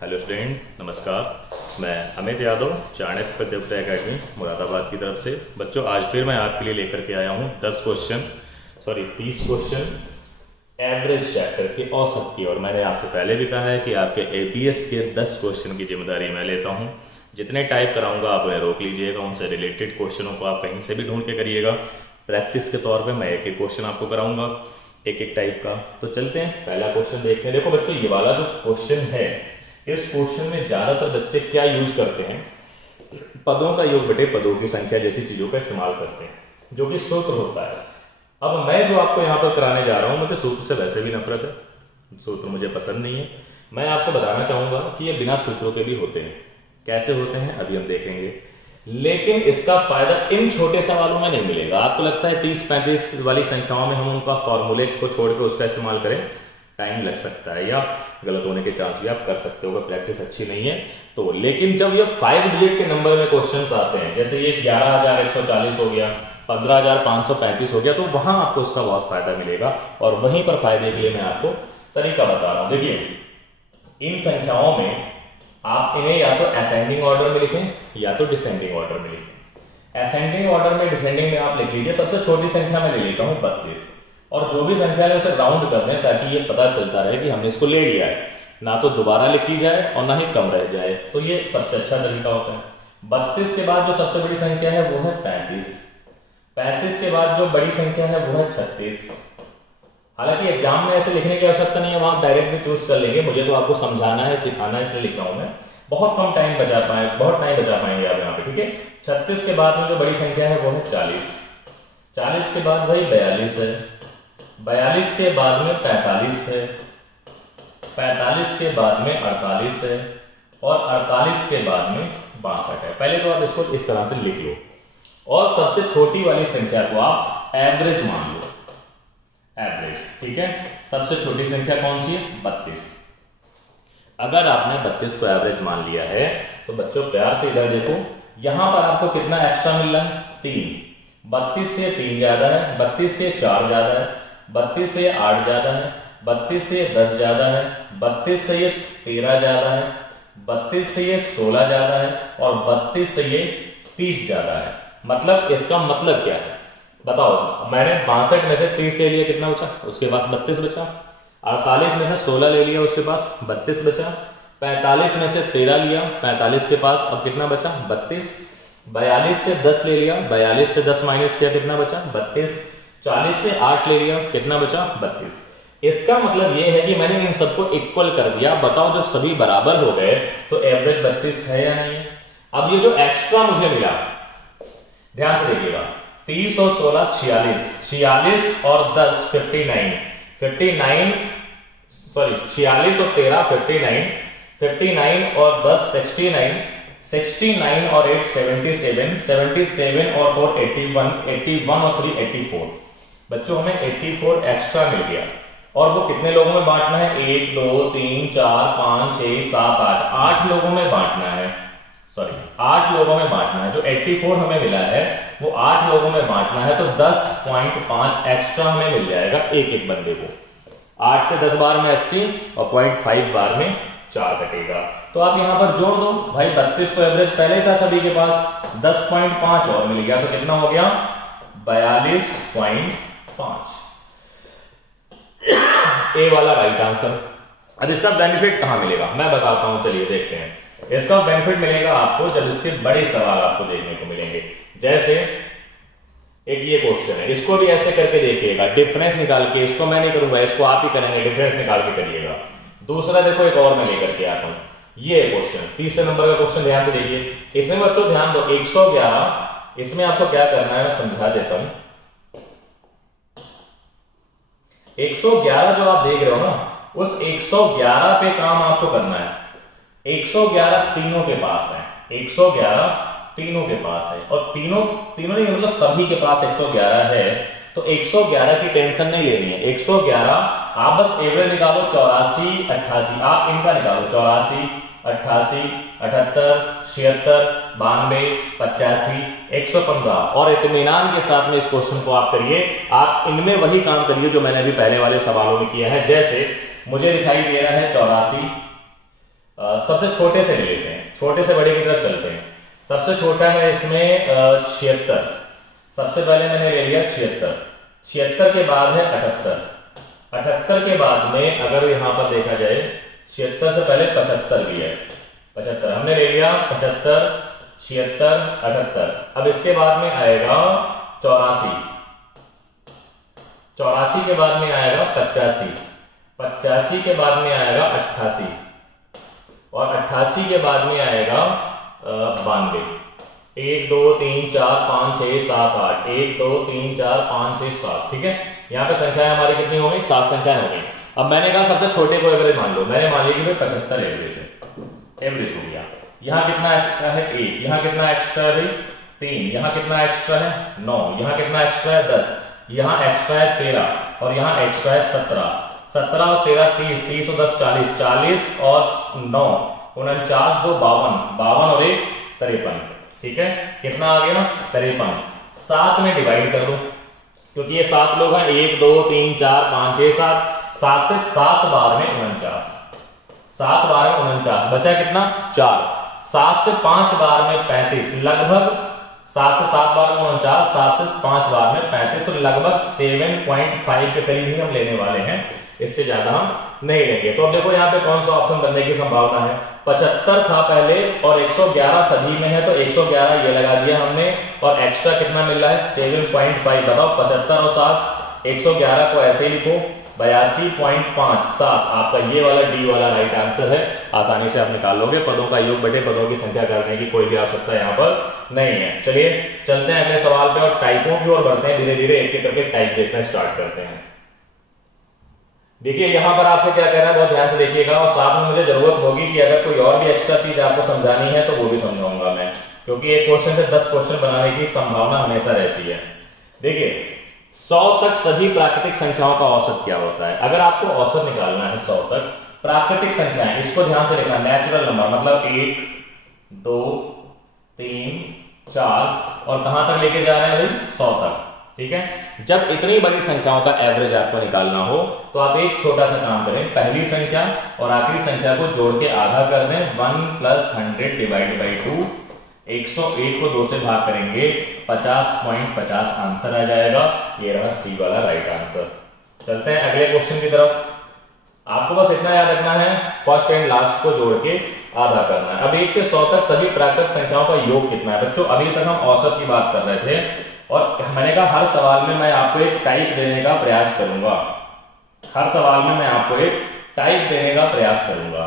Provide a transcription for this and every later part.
Hello student, नमस्कार। मैं अमित यादव, चाणक्य प्रतियोगिता अकेडमी मुरादाबाद की तरफ से। बच्चों, आज फिर मैं आपके लिए लेकर के आया हूँ 30 क्वेश्चन एवरेज चैप्टर के औसत की। और मैंने आपसे पहले भी कहा है कि आपके एपीएस के 10 क्वेश्चन की जिम्मेदारी मैं लेता हूँ। जितने टाइप कराऊंगा आप उन्हें रोक लीजिएगा, उनसे रिलेटेड क्वेश्चनों को आप कहीं से भी ढूंढ के करिएगा। प्रैक्टिस के तौर पे मैं एक एक क्वेश्चन आपको कराऊंगा, एक एक टाइप का। तो चलते हैं, पहला क्वेश्चन देखते हैं। देखो बच्चों, ये वाला जो क्वेश्चन है, इस क्वेश्चन में ज्यादातर बच्चे क्या यूज करते हैं, पदों का योग बटे पदों की संख्या जैसी चीजों का इस्तेमाल करते हैं, जो कि सूत्र होता है। अब मैं जो आपको यहाँ पर कराने जा रहा हूं, मुझे सूत्र से वैसे भी नफरत है, सूत्र मुझे पसंद नहीं है। मैं आपको बताना चाहूंगा कि ये बिना सूत्रों के भी होते हैं। कैसे होते हैं अभी हम देखेंगे, लेकिन इसका फायदा इन छोटे सवालों में नहीं मिलेगा। आपको लगता है 30-35 वाली संख्याओं में हम उनका फॉर्मूले को छोड़कर उसका इस्तेमाल करें, टाइम लग सकता है या गलत होने के चांस भी आप कर सकते हो, प्रैक्टिस अच्छी नहीं है तो। लेकिन जब ये 5 डिजिट के नंबर में क्वेश्चंस आते हैं, जैसे ये 11,140 हो गया, 15,535 हो गया, तो वहां आपको उसका बहुत फायदा मिलेगा। और वहीं पर फायदे के लिए मैं आपको तरीका बता रहा हूं। देखिए, इन संख्याओं में आप इन्हें या तो असेंडिंग ऑर्डर में लिखें या तो डिसेंडिंग ऑर्डर में लिखें। असेंडिंग ऑर्डर में, डिसेंडिंग में आप लिख लीजिए। सबसे छोटी संख्या में ले लेता हूं 32, और जो भी संख्या है उसे राउंड कर दें ताकि ये पता चलता रहे कि हमने इसको ले लिया है, ना तो दोबारा लिखी जाए और ना ही कम रह जाए। तो ये सबसे अच्छा तरीका होता है। 32 के बाद जो सबसे बड़ी संख्या है वो है 35। 35 के बाद जो बड़ी संख्या है वो है 36। हालांकि एग्जाम में ऐसे लिखने की आवश्यकता नहीं है, वहां डायरेक्ट भी चूज कर लेंगे। मुझे तो आपको समझाना है, सिखाना है, इसलिए लिख रहा हूं मैं। बहुत टाइम बचा पाएंगे आप यहाँ पे, ठीक है। 36 के बाद में जो बड़ी संख्या है वो है 40। 40 के बाद भाई 42 है, 42 के बाद में 45 है, 45 के बाद में 48 है, और 48 के बाद में 62 है। पहले तो आप इसको इस तरह से लिख लो, और सबसे छोटी वाली संख्या को आप एवरेज मान लो, एवरेज, ठीक है। सबसे छोटी संख्या कौन सी है? 32। अगर आपने 32 को एवरेज मान लिया है तो बच्चों प्यार से इधर देखो, यहां पर आपको कितना एक्स्ट्रा मिल रहा है? 3। 32 से 3 ज्यादा है, 32 से 4 ज्यादा है, 32 से 8 ज्यादा है, 32 से 10 ज्यादा है, 32 से ये 13 ज्यादा है, 32 से ये 16 ज्यादा है, और 32 से ये 30 ज्यादा है। मतलब इसका मतलब क्या है बताओ? मैंने 62 में से 30 ले लिया, कितना बचा? उसके पास 32 बचा। 48 में से 16 ले लिया, उसके पास 32 बचा। 45 में से 13 लिया, 45 के पास अब कितना बचा? 32। 42 से 10 ले लिया, 42 से 10 माइनस किया, कितना बचा? 32। 40 से 8 ले लिया, कितना बचा? 32। इसका मतलब यह है कि मैंने इन सबको इक्वल कर दिया। बताओ, जब सभी बराबर हो गए तो एवरेज 32 है या नहीं है? अब ये जो एक्स्ट्रा मुझे मिला, ध्यान से देखिएगा, 30 और 16 46, 46 और 10 59, 59 सॉरी 46 और 13 59, 59 और 10 69, 69 और 8 77, 77 और 4 81, 81 और 3 84। बच्चों, हमें 84 एक्स्ट्रा मिल गया। और वो कितने लोगों में बांटना है? 1 2 3 4 5 6 7 8, 8 लोगों में बांटना है। सॉरी, 8 लोगों में बांटना है। जो 84 हमें मिला है वो 8 लोगों में बांटना है, तो 10.5 एक्स्ट्रा हमें मिल जाएगा एक एक बंदे को। 8 से 10 बार में 80 और 0.5 बार में 4 कटेगा। तो आप यहां पर जोड़ दो भाई। 32 तो एवरेज पहले ही था सभी के पास, 10.5 और मिल गया, तो कितना हो गया? 42.5। ए वाला राइट आंसर। अब इसका बेनिफिट कहां मिलेगा मैं बताता हूं, चलिए देखते हैं। इसका बेनिफिट मिलेगा आपको जब इसके बड़े सवाल आपको देखने को मिलेंगे। जैसे एक ये क्वेश्चन है, इसको भी ऐसे करके देखिएगा, डिफरेंस निकाल के। इसको मैं नहीं करूंगा, इसको आप ही करेंगे, डिफरेंस निकाल के करिएगा। दूसरा देखो, एक और मैं लेकर के आता हूं, ये क्वेश्चन 30 नंबर का क्वेश्चन, ध्यान से देखिए। इसमें बच्चों ध्यान दो, 111, इसमें आपको क्या करना है मैं समझा देता हूं। 111 जो आप देख रहे हो ना, उस 111 पे काम आपको करना है। 111 तीनों के पास है, 111 तीनों के पास है, और तीनों नहीं मतलब सभी के पास 111 है। तो 111 की टेंशन नहीं लेनी है। 111 आप बस एवरेज निकालो, 84 88, आप इनका निकालो, 84 88 78 76 92 85 115, और इत्मीनान के साथ में इस क्वेश्चन को आप करिए। आप इनमें वही काम करिए जो मैंने अभी पहले वाले सवालों में किया है। जैसे मुझे दिखाई दे रहा है 84 सबसे छोटे से ले लेते हैं, छोटे से बड़े की तरफ चलते हैं। सबसे छोटा है इसमें 76। सबसे पहले मैंने ले लिया 76। 76 के बाद है 78। 78 के बाद में अगर यहां पर देखा जाए 76 से पहले 75 भी है। 75 हमने ले लिया, 75, 76, 78। अब इसके बाद में आएगा 84। 84 के बाद में आएगा 85। 85 के बाद में आएगा 88 और 88 के बाद में आएगा 92। 1 2 3 4 5 6 7 8। 1 2 3 4 5 6 7। ठीक है, यहाँ पे संख्याएं हमारी कितनी हो गई? 7 संख्याएं हो गई। अब मैंने कहा सबसे छोटे को एवरेज मान लो। मैंने मान लिया कि 75 एवरेज है, एवरेज हो गया। यहाँ कितना एक्स्ट्रा है? 1। यहाँ कितना एक्स्ट्रा है भाई? 3। यहाँ कितना एक्स्ट्रा है? 9। यहाँ कितना एक्स्ट्रा है? 10। यहाँ एक्स्ट्रा है 13 और यहाँ एक्स्ट्रा है 17। 17 और 13 30। 30 और 10 40। 40 और 9 49 2 52। 52 और 1 53। ठीक है, कितना आ गया? 53। 7 में डिवाइड कर दो क्योंकि ये 7 लोग हैं। 1 2 3 4 5 6 7। 7 से 7 बार में 49। 7 बार में 49 बचा कितना? 4। 7 से 5 बार में 35। लगभग 7 से 7 बार में 49। 7 से 5 बार में 35। तो लगभग 7.5 के करीब ही हम लेने वाले हैं, इससे ज्यादा हम नहीं लेंगे। तो अब देखो यहाँ पे कौन सा ऑप्शन बनने की संभावना है। 75 था पहले और 111 सभी में है, तो 111 ये लगा दिया हमने और एक्स्ट्रा कितना मिल रहा है? 7.5। बताओ 75 और 7, 111 को ऐसे ही लिखो 82.57। आपका ये वाला डी वाला राइट आंसर है। आसानी से आप निकाल लोगे। पदों का योग बटे पदों की संख्या करने की कोई भी आवश्यकता यहाँ पर नहीं है। चलिए चलते हैं अगले सवाल पे और टाइपों की ओर बढ़ते हैं। धीरे धीरे एक एक करके टाइप देखना स्टार्ट करते हैं। देखिए यहाँ पर आपसे क्या कहना है, बहुत ध्यान से देखिएगा और साथ में मुझे जरूरत होगी कि अगर कोई और भी एक्स्ट्रा चीज आपको समझानी है तो वो भी समझाऊंगा मैं, क्योंकि एक क्वेश्चन से 10 क्वेश्चन बनाने की संभावना हमेशा रहती है। देखिए 100 तक सभी प्राकृतिक संख्याओं का औसत क्या होता है? अगर आपको औसत निकालना है 100 तक प्राकृतिक संख्याएं, इसको ध्यान से लिखना। नेचुरल नंबर मतलब 1 2 3 4 और कहां तक लेके जा रहे हैं भाई? 100 तक। ठीक है, जब इतनी बड़ी संख्याओं का एवरेज आपको निकालना हो तो आप एक छोटा सा काम करें। पहली संख्या और आखिरी संख्या को जोड़ के आधा कर दें। 1 + 100 डिवाइड बाई 2। 101 को 2 से भाग करेंगे 50.50 आंसर आ जाएगा। ये रहा सी वाला राइट आंसर। चलते हैं अगले क्वेश्चन की तरफ। आपको बस इतना याद रखना है, फर्स्ट एंड लास्ट को जोड़ के आधा करना है। अब 1 से 100 तक सभी प्राकृतिक संख्याओं का योग कितना है? बच्चों अभी तक हम औसत की बात कर रहे थे और मैंने कहा हर सवाल में मैं आपको एक टाइप देने का प्रयास करूंगा। हर सवाल में मैं आपको एक टाइप देने का प्रयास करूंगा।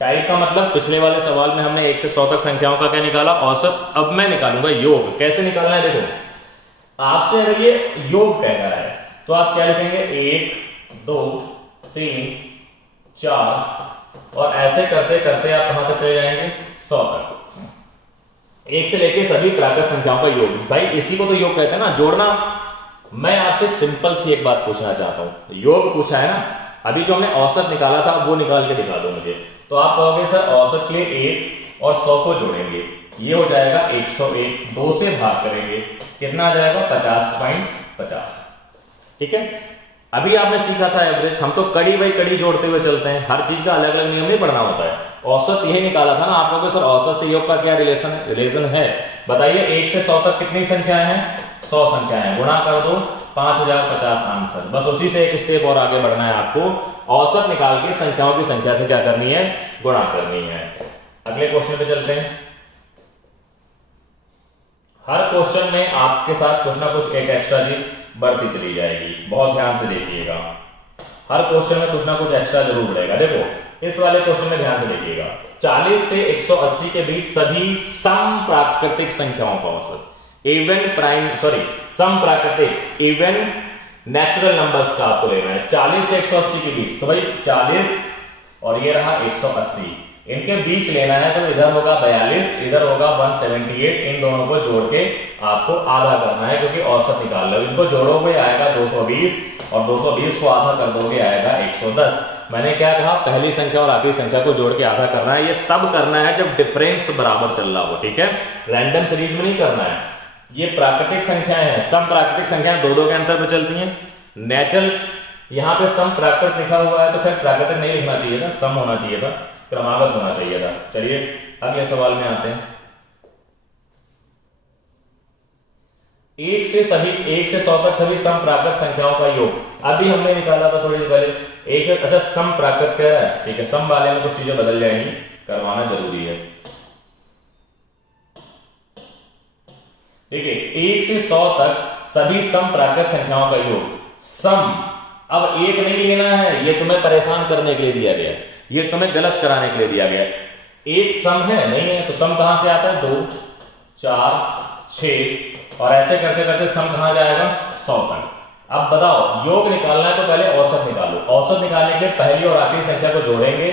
टाइप का मतलब पिछले वाले सवाल में हमने 1 से 100 तक संख्याओं का क्या निकाला? औसत। अब मैं निकालूंगा योग। कैसे निकालना है? देखो आपसे अगर ये योग कह रहा है तो आप क्या लिखेंगे? 1 2 3 4 और ऐसे करते करते आप कहां तक चले जाएंगे? 100 तक। 1 से लेके सभी प्राकृतिक संख्याओं का योग। भाई इसी को तो योग कहते हैं ना, जोड़ना। मैं आपसे सिंपल सी एक बात पूछना चाहता हूं। योग पूछा है ना, अभी जो हमने औसत निकाला था वो निकाल के दिखा दो मुझे। तो आप कहोगे सर औसत के लिए 1 और 100 को जोड़ेंगे, ये हो जाएगा 101। 2 से भाग करेंगे, कितना आ जाएगा? 50.50। ठीक है, अभी आपने सीखा था एवरेज। हम तो कड़ी बाई कड़ी जोड़ते हुए चलते हैं, हर चीज का अलग अलग नियम नहीं पढ़ना होता है। औसत यही निकाला था ना आप लोगों को। सर औसत से योग का क्या रिलेशन है? रिलेशन है, बताइए। 1 से 100 तक कितनी संख्याएं हैं? 100 संख्याएं। गुणा कर दो 5050 आंसर। बस उसी से एक स्टेप और आगे बढ़ना है आपको। औसत निकाल के संख्याओं की संख्या से क्या करनी है? गुणा करनी है। अगले क्वेश्चन पे चलते हैं। हर क्वेश्चन में आपके साथ कुछ ना कुछ एक एक्स्ट्रा चीज बढ़ती चली जाएगी, बहुत ध्यान से देखिएगा। हर क्वेश्चन में कुछ ना कुछ एक्स्ट्रा जरूर बढ़ेगा। देखो इस वाले क्वेश्चन में ध्यान से देखिएगा। 40 से 180 के बीच सभी सम प्राकृतिक संख्याओं का औसत, सम प्राकृतिक इवन नेचुरल नंबर्स का आपको लेना है। 40 से 180 के बीच, तो भाई 40 और ये रहा 180, इनके बीच लेना है। तो इधर होगा 42, इधर होगा 178। इन दोनों को जोड़ के आपको आधा करना है, क्योंकि औसत निकाल लो। इनको जोड़ोगे आएगा 220 और 220 को आधा कर दोगे आएगा 110। मैंने क्या कहा? पहली संख्या और आखिरी संख्या को जोड़ के आधा करना है। ये तब करना है जब डिफरेंस बराबर चल रहा हो। ठीक है, रैंडम सीरीज में नहीं करना है। ये प्राकृतिक संख्याएं हैं, सम प्राकृतिक संख्याएं 2-2 के अंतर पर चलती हैं। नेचुरल यहाँ पे सम प्राकृतिक लिखा हुआ है तो फिर प्राकृतिक नहीं लिखना चाहिए था, सम होना चाहिए था। क्रमागत होना चाहिए था। चलिए अगले सवाल में आते हैं। 1 से 100 तक सभी सम प्राकृत संख्याओं का योग, अभी हमने निकाला था थोड़ी देर पहले। एक अच्छा सम प्राकृत क्या है, ठीक है, सम वाले में कुछ चीजें बदल जाएंगी, करवाना जरूरी है। देखिए 1 से 100 तक सभी सम प्राकृत संख्याओं का योग, सम, अब एक नहीं लेना है, ये तुम्हें परेशान करने के लिए दिया गया, ये तुम्हें गलत कराने के लिए दिया गया। एक सम है नहीं है, तो सम कहां से आता है, 2 4 6, और ऐसे करते करते सम कहां जाएगा, 100 तक। अब बताओ योग निकालना है तो पहले औसत निकालो। औसत निकालने के लिए पहली और आखिरी संख्या को जोड़ेंगे,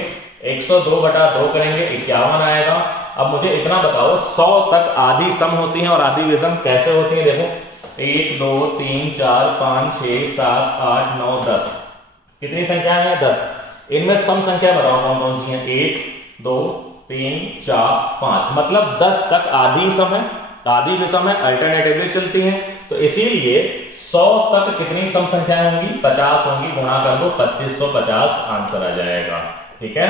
102 बटा 2 करेंगे, 51 आएगा। अब मुझे इतना बताओ 100 तक आधी सम होती हैं और आधी विषम कैसे होती है। देखो 1 2 3 4 5 6 7 8 9 10, कितनी संख्याएं हैं, 10। इनमें सम संख्या बताओ कौन कौन सी हैं, 1 2 3 4 5, मतलब 10 तक आधी सम है, आधी विषम है, अल्टरनेटिवली चलती हैं। तो इसीलिए 100 तक कितनी सम संख्याएं होंगी, 50 होंगी। गुणा कर दो, 2550 आंसर आ जाएगा। ठीक है,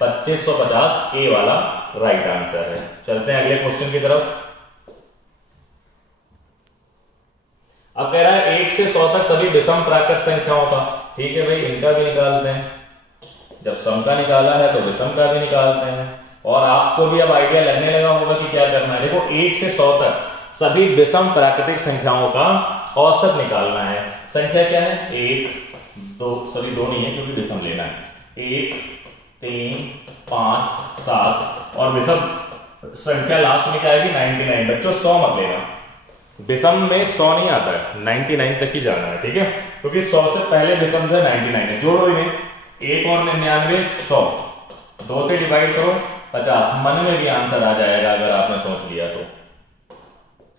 2550 ए वाला राइट आंसर है। चलते हैं अगले क्वेश्चन की तरफ। अब कह रहा है 1 से 100 तक सभी विषम प्राकृत संख्याओं का, ठीक है भाई, इनका भी निकालते हैं। जब सम का निकाला है तो विषम का भी निकालते हैं, और आपको भी अब आइडिया लगने लगा होगा कि क्या करना है। देखो 1 से 100 तक सभी विषम प्राकृतिक संख्याओं का औसत निकालना है। संख्या क्या है, 1 2, सॉरी 2 नहीं है क्योंकि विषम लेना है, 1 3 5 7, और विषम संख्या लास्ट में क्या आएगी, 99। बच्चों 100 मत लेना, विषम में 100 नहीं आता है, 99 तक ही जाना है। ठीक है, क्योंकि 100 से पहले विषम से 99 है। जोड़ो इन्हें, 1 और 99 100, 2 से डिवाइड करो 50, मन में भी आंसर आ जाएगा अगर आपने सोच लिया तो।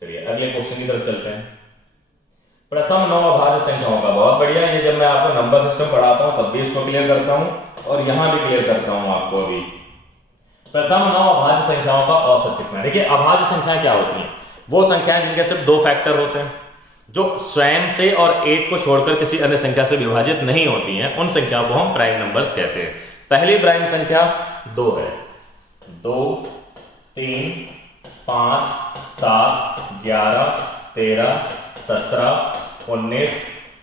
चलिए अगले क्वेश्चन की तरफ चलते हैं। प्रथम 9 अभाज्य संख्याओं का, बहुत बढ़िया, ये जब मैं आपको नंबर सिस्टम पढ़ाता हूं तब भी इसको क्लियर करता हूं और यहां भी क्लियर करता हूं आपको। अभी प्रथम 9 अभाज्य संख्याओं का औसत कितना है। देखिए अभाज्य संख्या क्या होती है, वो संख्याएं जिनके सिर्फ 2 फैक्टर होते हैं, जो स्वयं से और एक को छोड़कर किसी अन्य संख्या से विभाजित नहीं होती हैं, उन संख्याओं को हम प्राइम नंबर्स कहते हैं। पहली प्राइम संख्या 2 है, 2 3 5 7 11 13 17 19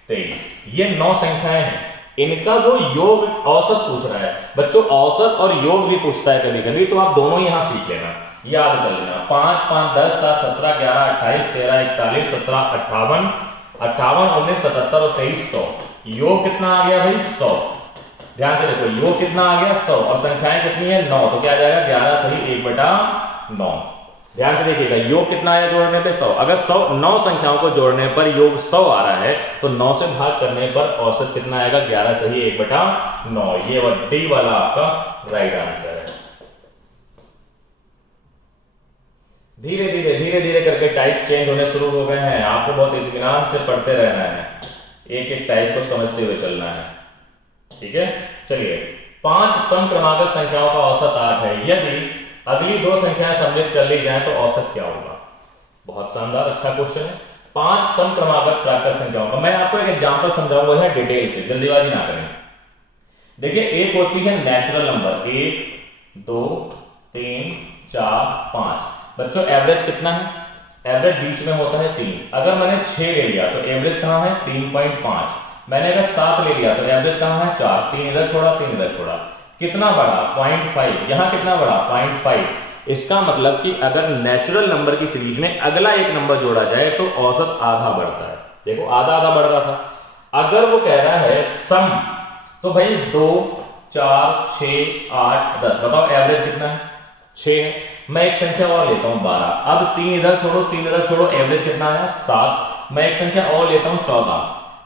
23, ये 9 संख्याएं हैं। इनका जो योग औसत पूछ रहा है बच्चों, औसत और योग भी पूछता है कभी कभी, तो आप दोनों यहां सीख लेना, याद कर लेना। 5 5 10 7 17 11 28 13 41 17 58 58 19 77 और 23 100। योग कितना आ गया भाई, 100। ध्यान से देखो, योग कितना आ गया, 100, और संख्याएं कितनी है, 9, तो क्या आ जाएगा, 11 सही 1/9। ध्यान से देखिएगा, योग कितना आया जोड़ने पे, 100। अगर 9 संख्याओं को जोड़ने पर योग 100 आ रहा है तो 9 से भाग करने पर औसत कितना आएगा, 11 सही 1/9। ये डी वाला आपका राइट आंसर है। धीरे धीरे करके टाइप चेंज होने शुरू हो गए हैं, आपको बहुत इत्मीनान से पढ़ते रहना है, एक एक टाइप को समझते हुए चलना है। ठीक है, चलिए 5 सम क्रमागत संख्याओं का औसत 8 है, यदि अगली 2 संख्याएं सम्मिलित कर ली जाए तो औसत क्या होगा। बहुत शानदार, अच्छा क्वेश्चन है। 5 सम क्रमागत प्राकृत संख्याओं का, मैं आपको एक एग्जांपल समझाऊंगा है डिटेल से, जल्दीबाजी ना करें। देखिए एक होती है नेचुरल नंबर, 1 2 3 4 5। बच्चों एवरेज कितना है, एवरेज बीच में होता है 3। अगर मैंने 6 ले लिया तो एवरेज कहां है, 3.5। मैंने अगर 7 ले लिया तो एवरेज कहां है, 4। 3 इधर छोड़ा, 3 इधर छोड़ा, कितना बढ़ा, 0.5। यहां कितना बढ़ा, 0.5। इसका मतलब कि अगर नेचुरल नंबर की सीरीज में अगला एक नंबर जोड़ा जाए तो औसत आधा बढ़ता है। देखो आधा आधा बढ़ रहा था। अगर वो कह रहा है सम, तो भाई 2 4 6 8 10, बताओ एवरेज कितना है, 6 है। मैं एक संख्या और लेता हूं 12। अब 3 इधर छोड़ो, 3 इधर छोड़ो, एवरेज कितना आया, 7। मैं एक संख्या और लेता हूं 14।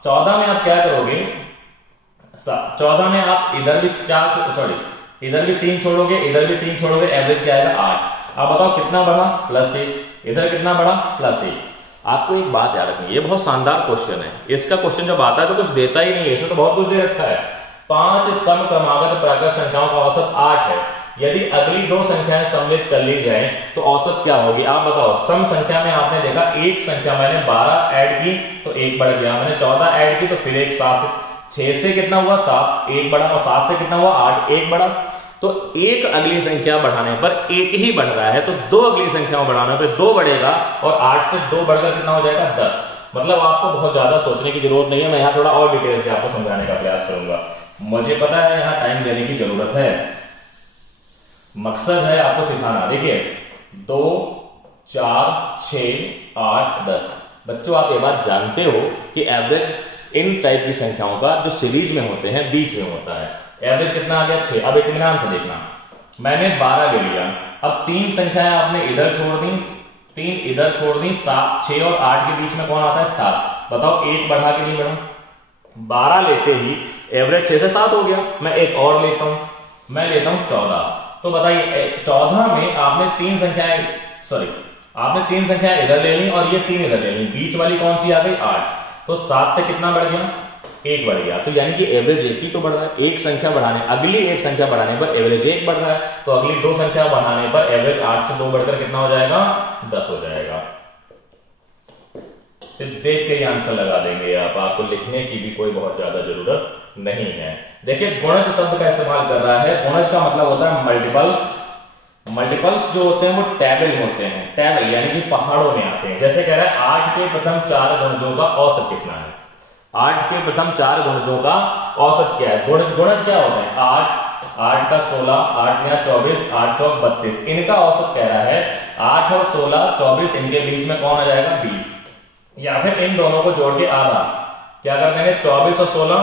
14 में आप क्या करोगे, 14 में आप इधर भी 4 सॉरी इधर भी 3 छोड़ोगे, इधर भी 3 छोड़ोगे, एवरेज क्या आएगा, 8। अब बताओ कितना बढ़ा, +1। इधर कितना बढ़ा, +1। आपको एक बात याद रखनी, ये बहुत शानदार क्वेश्चन है। इसका क्वेश्चन जब आता है तो कुछ देता ही नहीं है, इसमें तो बहुत कुछ दे रखा है। 5 सम क्रमागत प्राकृत संख्याओं का औसत 8 है, यदि अगली 2 संख्याएं सम्मिलित कर ली जाए तो औसत क्या होगी, आप बताओ। सम संख्या में आपने देखा एक संख्या मैंने 12 ऐड की तो 1 बढ़ गया, मैंने 14 ऐड की तो फिर एक 7 6 से कितना हुआ, 7, 1 बढ़ा, और 7 से कितना हुआ, 8, 1 बढ़ा। तो एक अगली संख्या बढ़ाने पर एक ही बढ़ रहा है, तो दो अगली संख्याओं बढ़ाने पर दो बढ़ेगा और 8 से 2 बढ़कर कितना हो जाएगा 10। मतलब आपको बहुत ज्यादा सोचने की जरूरत नहीं है, मैं यहाँ थोड़ा और डिटेल से आपको समझाने का प्रयास करूंगा। मुझे पता है यहाँ टाइम देने की जरूरत है, मकसद है आपको सिखाना। देखिए 2 4 6 8 10। बच्चों आप ये बात जानते हो कि एवरेज इन टाइप की संख्याओं का जो सीरीज में होते हैं बीच में होता है। एवरेज कितना आ गया 6। अब इत्मीनान से देखना, मैंने 12 ले लिया, अब 3 संख्याएं आपने इधर छोड़ दी, 3 इधर छोड़ दी, 7 6 और 8 के बीच में कौन आता है 7। बताओ एक बढ़ा के नहीं बढ़ा? 12 लेते ही एवरेज 6 से 7 हो गया। मैं एक और लेता हूं, मैं लेता हूं 14। तो बताइए 14 में आपने 3 संख्याएं इधर ले ली और ये 3 इधर ले ली, बीच वाली कौन सी आ गई 8। तो 7 से कितना बढ़ गया 1 बढ़ गया। तो यानी कि एवरेज 1 ही तो बढ़ रहा है। एक संख्या बढ़ाने, अगली एक संख्या बढ़ाने पर एवरेज 1 बढ़ रहा है, तो अगली 2 संख्या बढ़ाने पर एवरेज 8 से 2 बढ़कर कितना हो जाएगा 10 हो जाएगा। सिर्फ देख के ही आंसर लगा देंगे आप, आपको लिखने की भी कोई बहुत ज्यादा जरूरत नहीं है। देखिए गुणज शब्द का इस्तेमाल कर रहा है। गुणज का मतलब होता है मल्टीपल्स। मल्टीपल्स जो होते हैं वो टेबल होते हैं, टेबल यानी कि पहाड़ों में आते हैं। जैसे कह रहा है 8 के प्रथम 4 गुणजों का औसत कितना है। 8 के प्रथम 4 गुणजों का औसत क्या है? गुणज क्या होता है 8 का 16, 8 या 24, 8 चौक 32। इनका औसत कह रहा है 8 और 16 24, इनके बीच में कौन आ जाएगा 20। या फिर इन दोनों को जोड़ के आधा क्या कर देंगे 24 और 16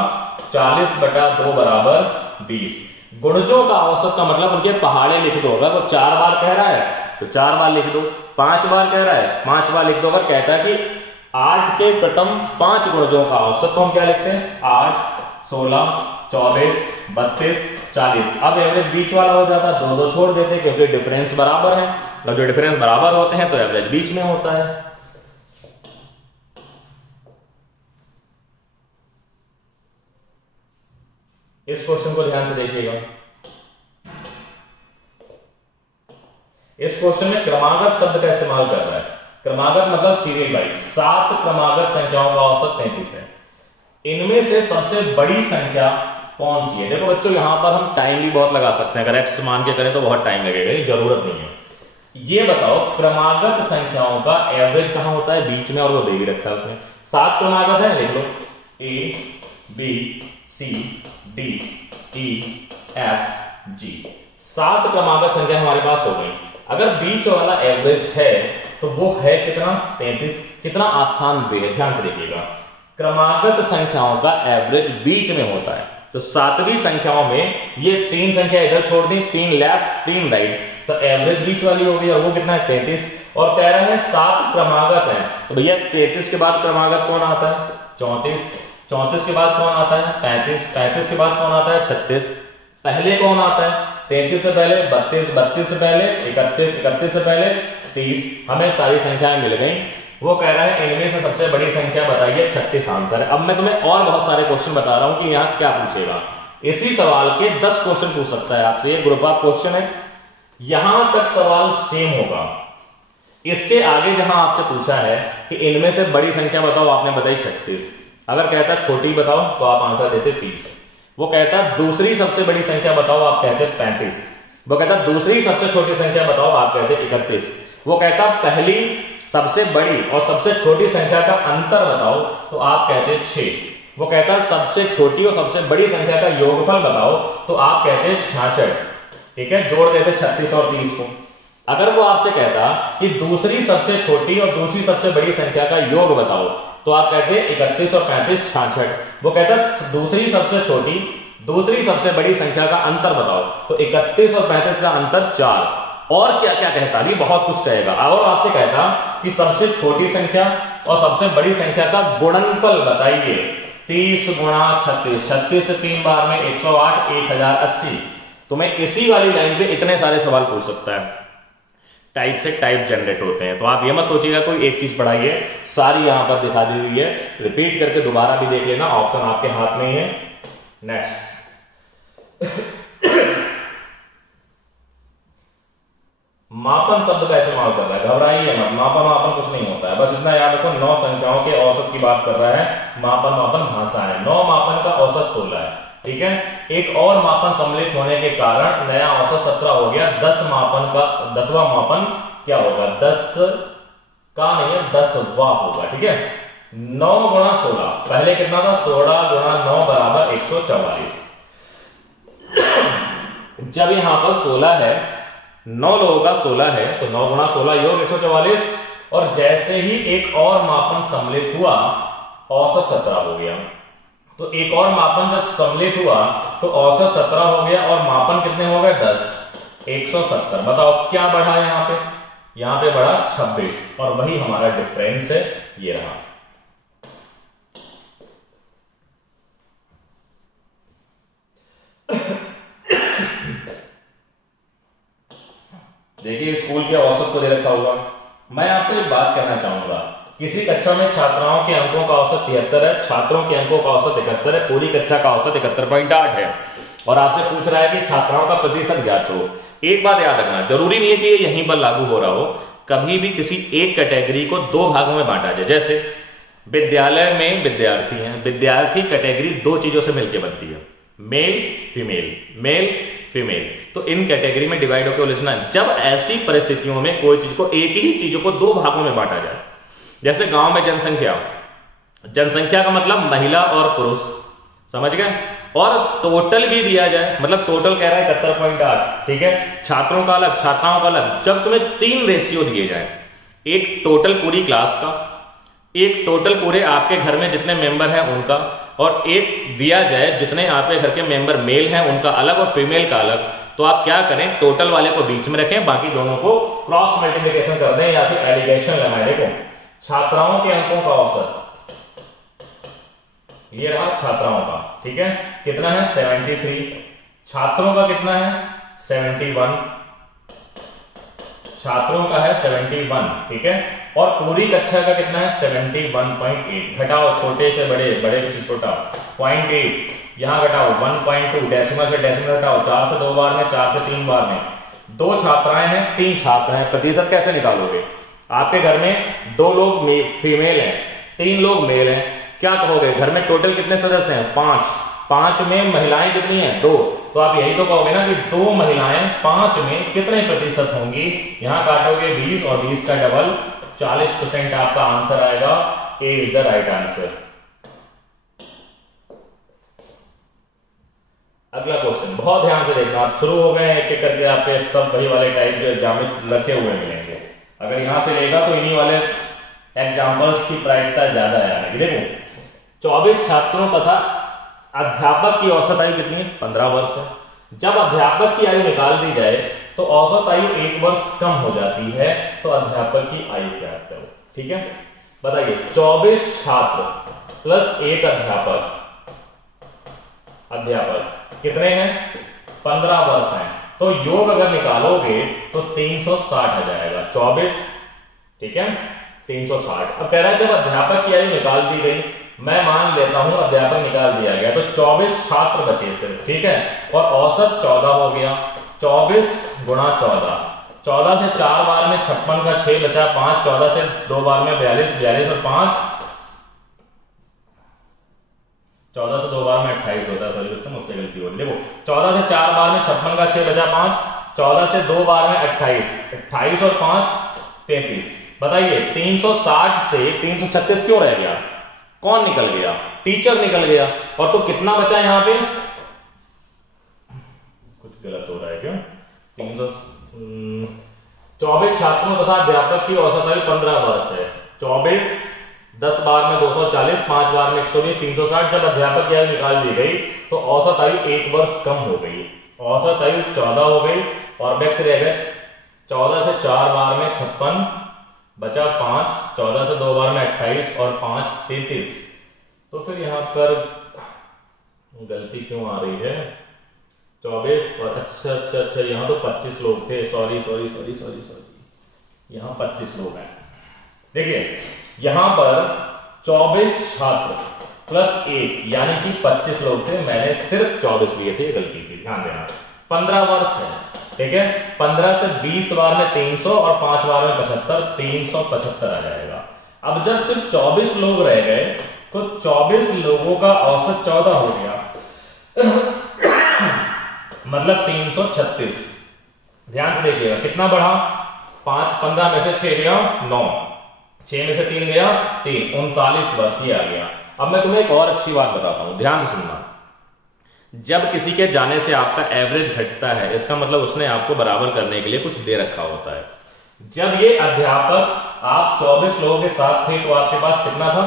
40/2 बराबर 20। गुणजों का औसत का मतलब उनके पहाड़े लिख दो। अगर वो 4 बार कह रहा है तो 4 बार लिख दो, 5 बार कह रहा है 5 बार लिख दो। अगर कहता है कि 8 के प्रथम 5 गुणजों का औसत, तो हम क्या लिखते हैं 8 16 24 32 40। अब एवरेज बीच वाला हो जाता है, 2 छोड़ देते क्योंकि डिफरेंस बराबर है। और जो डिफरेंस बराबर होते हैं तो एवरेज बीच में होता है। इस क्वेश्चन को ध्यान से देखिएगा। इस क्वेश्चन में क्रमागत शब्द का इस्तेमाल कर रहा है। क्रमागत मतलब सीरियल वाइज। 7 क्रमागत संख्याओं का औसत 33 है। इनमें से सबसे बड़ी संख्या कौन सी है? देखो बच्चों यहां पर हम टाइम भी बहुत लगा सकते हैं, अगर एक्स मान के करें तो बहुत टाइम लगेगा, ये जरूरत नहीं है। ये बताओ क्रमागत संख्याओं का एवरेज कहां होता है? बीच में, और वो दे भी रखा है उसमें। 7 क्रमागत है, लिख लो A B C D E F G। 7 क्रमागत संख्या हमारे पास हो गई। अगर बीच वाला एवरेज है तो वो है कितना 33। कितना आसान वे है, ध्यान से देखिएगा। क्रमागत संख्याओं का एवरेज बीच में होता है, तो 7वीं संख्याओं में ये 3 संख्या इधर छोड़ दी, 3 लेफ्ट 3 राइट, तो एवरेज बीच वाली हो गई और वो कितना है 33। और कह रहा है 7 क्रमागत है, तो भैया 33 के बाद क्रमागत कौन आता है 34, 34 के बाद कौन आता है 35, 35 के बाद कौन आता है 36, पहले कौन आता है 33 से पहले 32, 32 से पहले 31, 31 से पहले 30। हमें सारी संख्याएं मिल गई। वो कह रहा है इनमें से सबसे बड़ी संख्या बताइए, 36 आंसर है। अब मैं तुम्हें और बहुत सारे क्वेश्चन बता रहा हूं कि यहाँ क्या पूछेगा। इसी सवाल के 10 क्वेश्चन पूछ सकता है आपसे, ये ग्रुप ऑफ क्वेश्चन है। यहां तक सवाल सेम होगा। इसके आगे जहां आपसे पूछा है कि इनमें से बड़ी संख्या बताओ, आपने बताई 36। अगर कहता छोटी बताओ तो आप आंसर देते 30। वो कहता दूसरी सबसे बड़ी संख्या बताओ, आप कहते 35। वो कहता दूसरी सबसे छोटी संख्या बताओ, आप कहते 31। वो कहता पहली सबसे बड़ी और सबसे छोटी संख्या का अंतर बताओ, तो आप कहते 6। वो कहता सबसे छोटी और सबसे बड़ी संख्या का योगफल बताओ, तो आप कहते 66। ठीक है, जोड़ देते 36 और 30 को। अगर वो आपसे कहता कि दूसरी सबसे छोटी और दूसरी सबसे बड़ी संख्या का योग बताओ, तो आप कहते 31 और 35 66। वो कहता दूसरी सबसे छोटी दूसरी सबसे बड़ी संख्या का अंतर बताओ, तो 31 और 35 का अंतर 4। और क्या क्या कहता, अभी बहुत कुछ कहेगा। और आपसे कहता कि सबसे छोटी संख्या और सबसे बड़ी संख्या का गुणनफल बताइए, 30 गुणा 36, 36 से 3 बार में 108, 1080। तुम्हें इसी वाली लाइन पे इतने सारे सवाल पूछ सकता है। टाइप से टाइप जनरेट होते हैं, तो आप ये मत सोचिएगा कोई एक चीज पढ़ाई है, सारी यहां पर दिखा दी हुई है। रिपीट करके दोबारा भी देख लेना, ऑप्शन आपके हाथ में ही है। नेक्स्ट मापन शब्द का इस्तेमाल कर रहा है, घबराइए मत। मापन मापन कुछ नहीं होता है, बस इतना याद रखो 9 संख्याओं के औसत की बात कर रहा है। मापन मापन भाषा है। 9 मापन का औसत 16 है। ठीक है। एक और मापन सम्मिलित होने के कारण नया औसत 17 हो गया। 10वां मापन क्या होगा? 10 का नहीं है, 10वां होगा, ठीक है। 9 गुणा 16, पहले कितना था? 16 गुणा 9 बराबर 144। जब यहां पर 16 है, 9 लोगों का 16 है, तो 9 गुणा 16 योग 144। और जैसे ही एक और मापन सम्मिलित हुआ, औसत 17 हो गया। तो एक और मापन जब सम्मिलित हुआ तो औसत 17 हो गया और मापन कितने हो गए? 10, 170। बताओ क्या बढ़ा यहां पे? यहां पे बढ़ा 26, और वही हमारा डिफरेंस है, ये रहा। देखिए स्कूल के औसत को दे रखा होगा। मैं आपको एक बात कहना चाहूंगा, किसी कक्षा में छात्राओं के अंकों का औसत 73 है, छात्रों के अंकों का औसत 71 है, पूरी कक्षा का औसत 71.8 है, और आपसे पूछ रहा है कि छात्राओं का प्रतिशत ज्ञात करो। एक बात याद रखना, जरूरी नहीं है कि ये यहीं पर लागू हो रहा हो। कभी भी किसी एक कैटेगरी को दो भागों में बांटा जाए, जैसे विद्यालय में विद्यार्थी हैं, विद्यार्थी कैटेगरी दो चीजों से मिलकर बनती है, मेल फीमेल, मेल फीमेल। तो इन कैटेगरी में डिवाइड होकर उलझना है। जब ऐसी परिस्थितियों में कोई चीज को, एक ही चीजों को दो भागों में बांटा जाए, जैसे गांव में जनसंख्या, जनसंख्या का मतलब महिला और पुरुष, समझ गए, और टोटल भी दिया जाए, मतलब टोटल कह रहा है 71.8, ठीक है, छात्रों का अलग, छात्राओं का अलग। जब तुम्हें 3 रेशियो दिए जाए, एक टोटल पूरी क्लास का, एक टोटल पूरे आपके घर में जितने मेंबर हैं उनका, और एक दिया जाए जितने आपके घर के मेंबर मेल हैं उनका अलग और फीमेल का अलग, तो आप क्या करें? टोटल वाले को बीच में रखें, बाकी दोनों को क्रॉस मल्टीप्लिकेशन कर दें या फिर एलिगेशन लगाएं। देखो छात्राओं के अंकों का औसत, ये रहा छात्राओं का, ठीक है, कितना है? 73। छात्रों का कितना है? 71। छात्रों का है 71, ठीक है, और पूरी कक्षा का कितना है? 71.8। घटाओ छोटे से बड़े, बड़े से छोटा, 0.8, यहां घटाओ 1.2, डेसिमल से डेसिमल घटाओ, 4 से 2 बार में, 4 से 3 बार में। 2 छात्राएं हैं, 3 छात्र हैं, प्रतिशत कैसे निकालोगे? आपके घर में 2 लोग फीमेल हैं, 3 लोग मेल हैं, क्या कहोगे? घर में टोटल कितने सदस्य हैं? 5। 5 में महिलाएं कितनी हैं? 2। तो आप यही तो कहोगे ना कि 2 महिलाएं 5 में कितने प्रतिशत होंगी? यहां काटोगे 20 और 20 का डबल 40% आपका आंसर आएगा। ए इज द राइट आंसर। अगला क्वेश्चन बहुत ध्यान से देखना, आप शुरू हो गए एक एक करके, आपके सब वही वाले टाइप जो एग्जाम में रखे हुए मिलेंगे। अगर यहां से लेगा तो इन्हीं वाले एग्जाम्पल्स की प्रायिकता ज्यादा है आने की। देखो 24 छात्रों तथा अध्यापक की औसत आयु कितनी है? 15 वर्ष है। जब अध्यापक की आयु निकाल दी जाए तो औसत आयु 1 वर्ष कम हो जाती है, तो अध्यापक की आयु ज्ञात करो, ठीक है। बताइए 24 छात्र प्लस 1 अध्यापक कितने हैं? 15 वर्ष हैं, तो योग अगर निकालोगे तो 360 आ जाएगा। 24, ठीक है, 360। अब कह रहा है जब अध्यापक की आयु निकाल दी गई, मैं मान लेता हूं अध्यापक निकाल दिया गया, तो 24 छात्र बचे सिर्फ, ठीक है, और औसत 14 हो गया। 24 गुणा 14, 14 से 4 बार में 56 का 6 बचा 5, 14 से 2 बार में 42, 42 और 5, 14 से 2 बार में 28 होता है। सॉरी बच्चों, मुझसे गलती हो गई। देखो 14 से 4 बार में 56 का 6 बचा 5, 14 से 2 बार में 28, 28 और 5 33। बताइए 360 से 336 क्यों रह गया? कौन निकल गया? टीचर निकल गया। और तो कितना बचा यहां पे? कुछ गलत हो रहा है क्या? 24 छात्रों तथा अध्यापक की औसत आयु 15 वर्ष है। 24 10 बार में 240, 5 बार में 120, 360। जब अध्यापक की आयु निकाल दी गई तो औसत आयु 1 वर्ष कम हो गई, औसत आयु 14 हो गई, और व्यक्त रह गए 14 से 4 बार में 56 बचा 5, 14 से 2 बार में 28 और 5 33। तो फिर यहां पर गलती क्यों आ रही है? 24 और अच्छा यहां तो 25 लोग थे, सॉरी, यहां 25 लोग हैं। देखिए यहां पर 24 छात्र प्लस 1 यानी कि 25 लोग थे, मैंने सिर्फ 24 लिए थे, गलती थी, ध्यान देना। 15 वर्ष है, ठीक है, 15 से 20 बार में 300 और 5 बार में 75, 375 आ जाएगा। अब जब सिर्फ 24 लोग रह गए तो 24 लोगों का औसत 14 हो गया। मतलब 336। ध्यान से देखिएगा कितना बढ़ा, 5, 15 में से 6 गया 9, 6 में से 3 गया 3, 39 वर्ष ये आ गया। अब मैं तुम्हें एक और अच्छी बात बताता हूं, ध्यान से सुनना। जब किसी के जाने से आपका एवरेज घटता है, इसका मतलब उसने आपको बराबर करने के लिए कुछ दे रखा होता है। जब ये अध्यापक आप 24 लोगों के साथ थे तो आपके पास कितना था,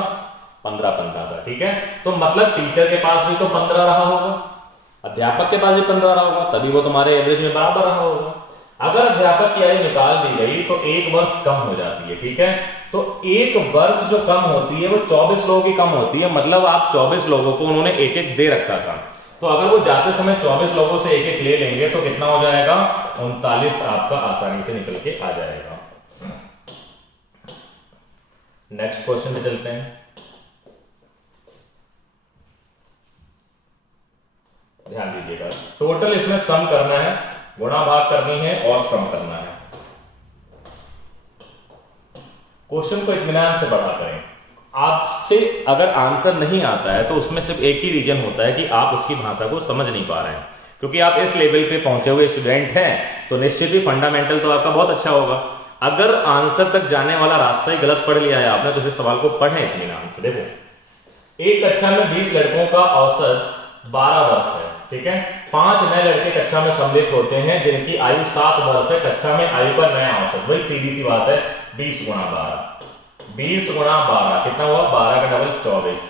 15 था, ठीक है। तो मतलब टीचर के पास भी तो 15 रहा होगा, अध्यापक के पास भी 15 रहा होगा, तभी वो तुम्हारे एवरेज में बराबर रहा होगा। अगर अध्यापक की आयु निकाल दी गई तो 1 वर्ष कम हो जाती है, ठीक है। तो 1 वर्ष जो कम होती है वो 24 लोगों की कम होती है, मतलब आप 24 लोगों को उन्होंने एक एक दे रखा था। तो अगर वो जाते समय 24 लोगों से एक एक ले लेंगे तो कितना हो जाएगा, 39 आपका आसानी से निकल के आ जाएगा। नेक्स्ट क्वेश्चन पे चलते हैं। ध्यान दीजिएगा, टोटल इसमें सम करना है, गुणा भाग करनी है और सम करना है। क्वेश्चन को इत्मीनान से पढ़ा करें। आपसे अगर आंसर नहीं आता है तो उसमें सिर्फ एक ही रीजन होता है कि आप उसकी भाषा को समझ नहीं पा रहे हैं। क्योंकि आप इस लेवल पे पहुंचे हुए स्टूडेंट हैं तो निश्चित ही फंडामेंटल तो आपका बहुत अच्छा होगा। अगर आंसर तक जाने वाला रास्ता ही गलत पढ़ लिया है आपने तो इस सवाल को पढ़ें इत्मीनान से। देखो, एक कक्षा में 20 लड़कों का औसत 12 वर्ष है, ठीक है। 5 नए लड़के कक्षा में सम्मिलित होते हैं जिनकी आयु 7 वर्ष है। कक्षा में आयु का नया औसत, वही सीधी सी बात है, 20 गुणा 12। 20 गुणा 12 कितना हुआ, 12 का डबल 24,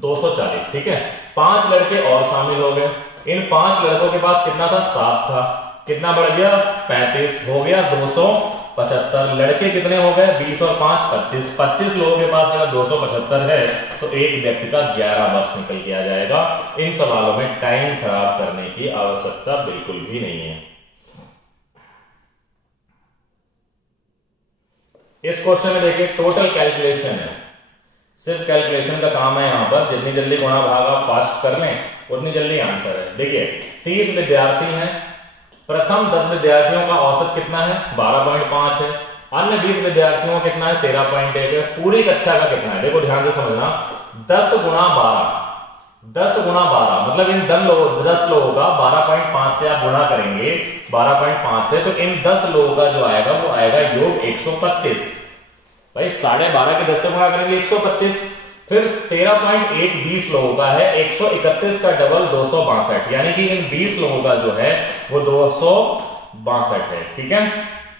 240, ठीक है। 5 लड़के और शामिल हो गए। इन 5 लड़कों के पास कितना था, 7 था। कितना बढ़ गया, 35 हो गया 275। लड़के कितने हो गए, 20 और 5 25। 25 लोगों के पास अगर 275 है तो एक व्यक्ति का 11 वर्ष निकल के आ जाएगा। इन सवालों में टाइम खराब करने की आवश्यकता बिल्कुल भी नहीं है। इस क्वेश्चन में देखिए टोटल कैलकुलेशन है, सिर्फ कैलकुलेशन का काम है। यहां पर जितनी जल्दी गुणा भाग आप फास्ट कर लें उतनी जल्दी आंसर है। देखिए 30 विद्यार्थी हैं, प्रथम 10 विद्यार्थियों का औसत कितना है, 12.5 है। अन्य 20 विद्यार्थियों का कितना है, 13.1 है। पूरी कक्षा का कितना है, देखो ध्यान से समझना, 10 गुणा 12, 10 गुणा 12 मतलब इन 10 लोगों का 12.5 से आप गुणा करेंगे, 12.5 से, तो इन 10 लोगों का जो आएगा वो आएगा योग 125। भाई 12.5 के 10 से गुणा करेंगे 125। फिर 13.1 20 लोगों का है, 131 का डबल 262, यानी कि इन 20 लोगों का जो है वो 262 है, ठीक है।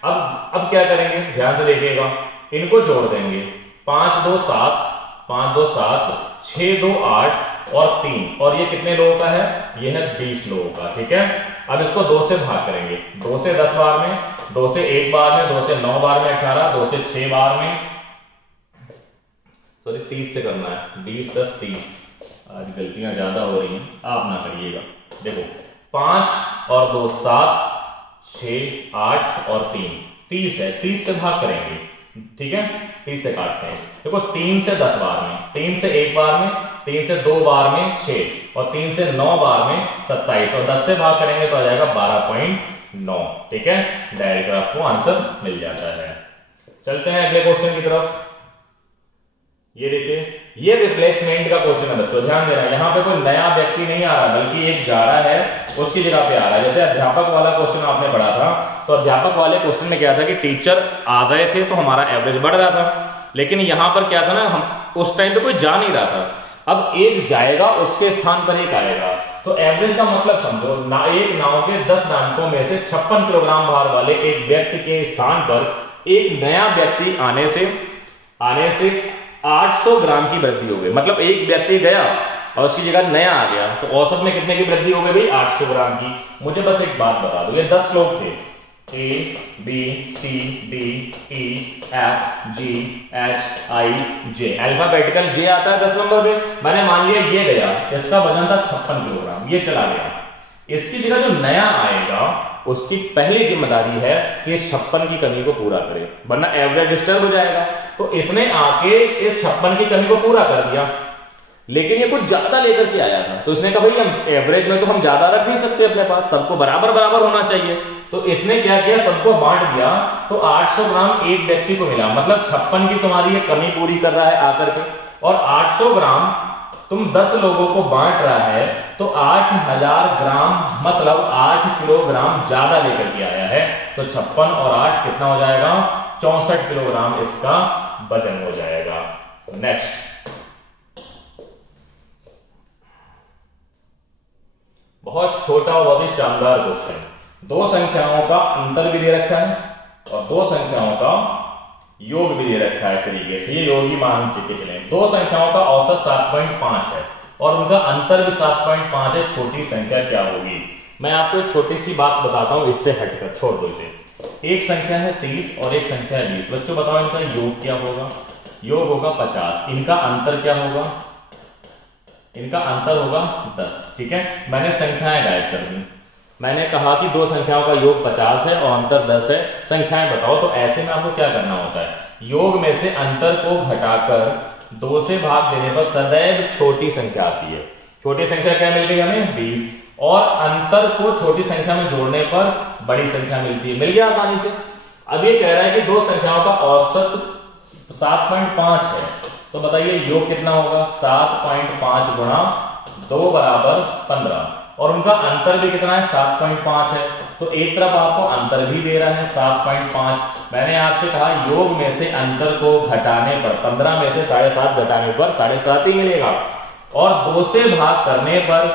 अब क्या करेंगे, ध्यान से देखिएगा, इनको जोड़ देंगे, 5 2 7, 5 2 7, 6 2 8 और 3, और ये कितने लोगों का है, ये है 20 लोगों का, ठीक है। अब इसको 2 से भाग करेंगे, 2 से 10 बार में, 2 से 1 बार में, 2 से 9 बार में 18, 2 से 6 बार में, सॉरी 30 से करना है, 20 10 30। आज गलतियां ज्यादा हो रही हैं, आप ना करिएगा। देखो 5 और 2 7, 6 8 और 3 30 है, 30 से भाग करेंगे, ठीक है, 30 से काटते हैं। देखो 3 से 10 बार में, 3 से 1 बार में, 3 से 2 बार में 6 और 3 से 9 बार में 27 और 10 से भाग करेंगे तो आ जाएगा 12.9, ठीक है। डायरेक्ट आपको आंसर मिल जाता है। चलते हैं अगले क्वेश्चन की तरफ। ये देखिए, ये रिप्लेसमेंट का क्वेश्चन है बच्चों, ध्यान देना, यहाँ पे कोई नया व्यक्ति नहीं आ रहा बल्कि एक जा रहा है उसकी जगह पे आ रहा है। जैसे अध्यापक वाला क्वेश्चन आपने पढ़ा था तो अध्यापक वाले क्वेश्चन में क्या था कि टीचर आ गए थे तो हमारा एवरेज बढ़ रहा था, लेकिन यहां पर क्या था ना, हम उस टाइम पे कोई जा नहीं रहा था। अब एक जाएगा उसके स्थान पर एक आएगा, तो एवरेज का मतलब समझो ना, एक नाव के 10 नाविकों में से 56 किलोग्राम भार वाले एक व्यक्ति के स्थान पर एक नया व्यक्ति आने से 800 ग्राम की वृद्धि हो गई। मतलब एक व्यक्ति गया और उसकी जगह नया आ गया, तो औसत में कितने की वृद्धि हो गई भाई, 800 ग्राम की। मुझे बस एक बात बता दो, ये 10 लोग थे, A B C D E F G H I J, alphabetical J आता है 10 नंबर पे। मैंने मान लिया ये गया, इसका वजन था 56 किलोग्राम, ये चला गया। इसकी जगह जो नया आएगा उसकी पहली जिम्मेदारी है कि इस 56 की कमी को पूरा करे, वरना एवरेज डिस्टर्ब हो जाएगा। तो इसने आके इस 56 की कमी को पूरा कर दिया, लेकिन ये कुछ ज्यादा लेकर के आया था, तो इसने कहा भाई हम एवरेज में तो हम ज्यादा रख नहीं सकते अपने पास, सबको बराबर बराबर होना चाहिए। तो इसने क्या किया, सबको बांट दिया, तो 800 ग्राम एक व्यक्ति को मिला, मतलब 56 की तुम्हारी ये कमी पूरी कर रहा है आकर के। और 800 ग्राम तुम 10 लोगों को बांट रहा है तो 8000 ग्राम मतलब 8 किलोग्राम ज्यादा लेकर के आया है, तो 56 और 8 कितना हो जाएगा, 64 किलोग्राम इसका वजन हो जाएगा। नेक्स्ट, बहुत छोटा और बहुत ही शानदार क्वेश्चन, दो संख्याओं का अंतर भी दे रखा है और दो संख्याओं का योग भी दे रखा है तरीके से, ये योग ही मान के चले। दो संख्याओं का औसत 7.5 है और उनका अंतर भी 7.5 है, छोटी संख्या क्या होगी? मैं आपको एक छोटी सी बात बताता हूं, इससे हटकर छोड़ दो इसे। एक संख्या है 30 और एक संख्या है 20। बच्चों बताओ इनका योग क्या होगा? योग होगा 50। इनका अंतर क्या होगा? इनका अंतर होगा 10। ठीक है, मैंने संख्याएं गायब कर दी। मैंने कहा कि दो संख्याओं का योग 50 है और अंतर 10 है, संख्याएं बताओ। तो ऐसे में आपको क्या करना होता है, योग में से अंतर को घटाकर 2 से भाग देने पर सदैव छोटी संख्या आती है। छोटी संख्या क्या मिल गई हमें? 20, और अंतर को छोटी संख्या में जोड़ने पर बड़ी संख्या मिलती है। मिल गया आसानी से। अब ये कह रहा है कि दो संख्याओं का औसत 7.5 है, तो बताइए योग कितना होगा? 7.5 गुणा 2 बराबर 15, और उनका अंतर भी कितना है? 7.5 है। तो एक तरफ आपको अंतर भी दे रहा है 7.5। मैंने आपसे कहा योग में से अंतर को घटाने पर 15 में से 7.5 घटाने पर 7.5 ही मिलेगा, और 2 से भाग करने पर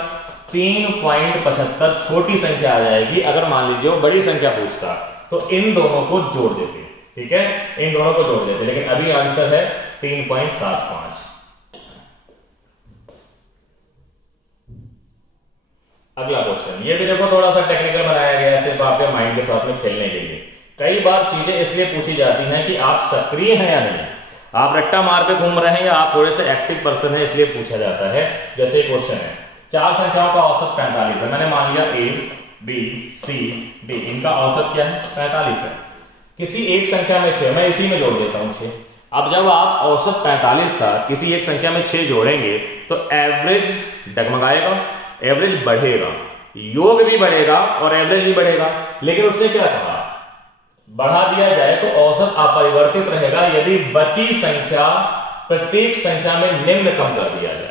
3.75 छोटी संख्या आ जाएगी। अगर मान लीजिए वो बड़ी संख्या पूछता तो इन दोनों को जोड़ देते। ठीक है, इन दोनों को जोड़ देते, लेकिन अभी आंसर है 3.75। अगला क्वेश्चन, ये भी देखो थोड़ा सा टेक्निकल बनाया गया है, सिर्फ आपके माइंड के साथ में खेलने के लिए। कई बार चीजें इसलिए पूछी जाती हैं कि आप सक्रिय हैं या नहीं, आप रट्टा मार पे घूम रहे हैं या आप थोड़े से एक्टिव पर्सन है, इसलिए पूछा जाता है। जैसे क्वेश्चन है, 4 संख्याओं का औसत 45 है। मैंने मान लिया A, B, C, D, इनका औसत क्या है? 45 है। किसी एक संख्या में 6, मैं इसी में जोड़ देता हूं 6। अब जब आप औसत 45 था, किसी एक संख्या में 6 जोड़ेंगे तो एवरेज डगमगाएगा, एवरेज बढ़ेगा, योग भी बढ़ेगा और एवरेज भी बढ़ेगा। लेकिन उसने क्या कहा, बढ़ा दिया जाए तो औसत अपरिवर्तित रहेगा यदि बची संख्या प्रत्येक संख्या में निम्न कम कर दिया जाए।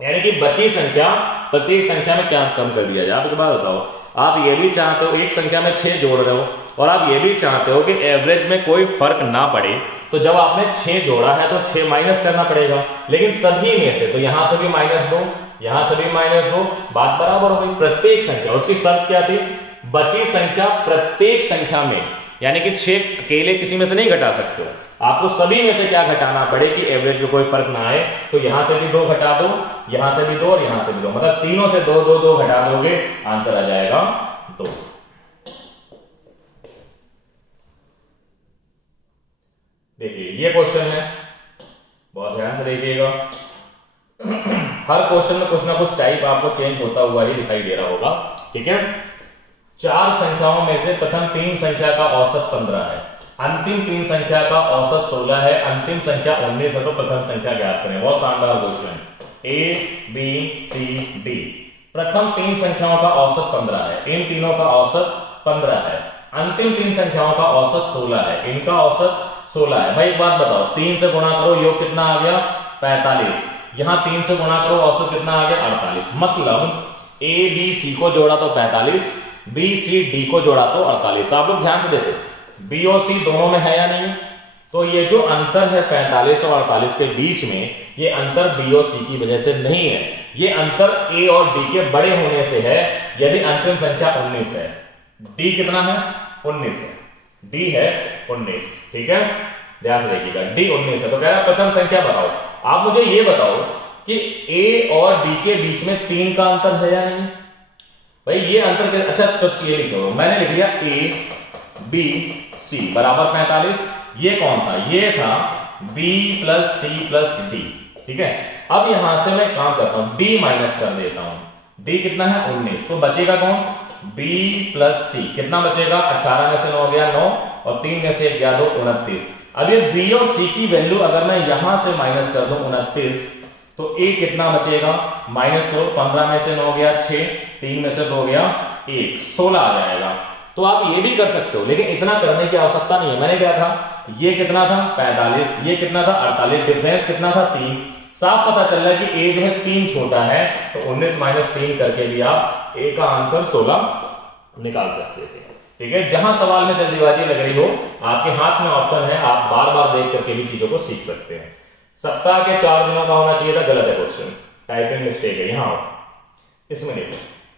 यानी कि बची संख्या प्रत्येक संख्या में क्या कम कर दिया जाए। आप एक बात बताओ, आप ये भी चाहते हो एक संख्या में 6 जोड़ रहे हो और आप ये भी चाहते हो कि एवरेज में कोई फर्क ना पड़े, तो जब आपने 6 जोड़ा है तो 6 माइनस करना पड़ेगा। लेकिन सभी में से, तो यहां से भी -2, यहां से भी -2, बात बराबर हो गई। प्रत्येक संख्या, उसकी शर्त क्या थी? बची संख्या प्रत्येक संख्या में, यानी कि 6 अकेले किसी में से नहीं घटा सकते हो, आपको सभी में से क्या घटाना पड़े कि एवरेज में कोई फर्क ना आए। तो यहां से भी 2 घटा दो, यहां से भी 2 और यहां से भी 2, मतलब तीनों से 2 2 2 घटा दोगे, आंसर आ जाएगा 2। देखिए ये क्वेश्चन है, बहुत ध्यान से देखिएगा। हर क्वेश्चन में कुछ ना कुछ टाइप आपको चेंज होता हुआ ही दिखाई दे रहा होगा। ठीक है, 4 संख्याओं में से प्रथम 3 संख्या का औसत 15 है, अंतिम 3 संख्या का औसत 16 है, अंतिम संख्या 19 है, तो प्रथम संख्या ज्ञात करें। बहुत शानदार question. A, B, C, D, प्रथम 3 संख्याओं का औसत 15 है, इन तीनों का औसत 15 है। अंतिम 3 संख्याओं का औसत 16 है, इनका औसत 16 है। भाई एक बात बताओ, 3 से गुणा करो, योग कितना आ गया? 45। यहां 3 से गुणा करो, औसत कितना आ गया? 48। मतलब A, B, C को जोड़ा तो 45, B, C, D को जोड़ा तो 48। आप लोग ध्यान से देखो, B और C दोनों में है या नहीं? तो ये जो अंतर है 45 और 48 के बीच में, ये अंतर B और C की वजह से नहीं है, ये अंतर A और D के बड़े होने से है। यदि अंतिम संख्या 19 है, D कितना है? 19 है, D है 19। ठीक है, ध्यान से देखिएगा, D 19 है। तो कह रहा है प्रथम संख्या बताओ। आप मुझे ये बताओ कि A और D के बीच में 3 का अंतर है या नहीं? भाई ये अंतर के, अच्छा तो ये लिख लो, मैंने लिख लिया A, B, C बराबर 45। ये कौन था? ये था B plus C plus D। ठीक है, अब यहां से मैं काम करता हूं, D माइनस कर देता हूं। D कितना है? 19। तो बचेगा कौन? B plus C। कितना बचेगा? 18 में से 9 गया 9 और 3 में से 1 गया 2, 29। अब ये B और C की वैल्यू अगर मैं यहां से माइनस कर दूं 29, तो A कितना बचेगा? माइनस करो, 15 में से 9 गया 6, 3 में से 2 गया 1, 16 आ जाएगा। तो आप ये भी कर सकते हो, लेकिन इतना करने की आवश्यकता नहीं है। मैंने क्या था? ये कितना था? 45, ये कितना था? 48, डिफरेंस कितना था? 3। साफ पता चल रहा है कि ए जो है 3 छोटा है, तो 19 माइनस 3 करके भी आप ए का आंसर 16 निकाल सकते थे। ठीक है, जहां सवाल में जल्दीबाजी लग रही हो, आपके हाथ में ऑप्शन है, आप बार बार देख करके भी चीजों को सीख सकते हैं। सप्ताह के 4 दिनों का होना चाहिए था, गलत है क्वेश्चन, टाइपिंग मिस्टेक है, यहां इसमें नहीं।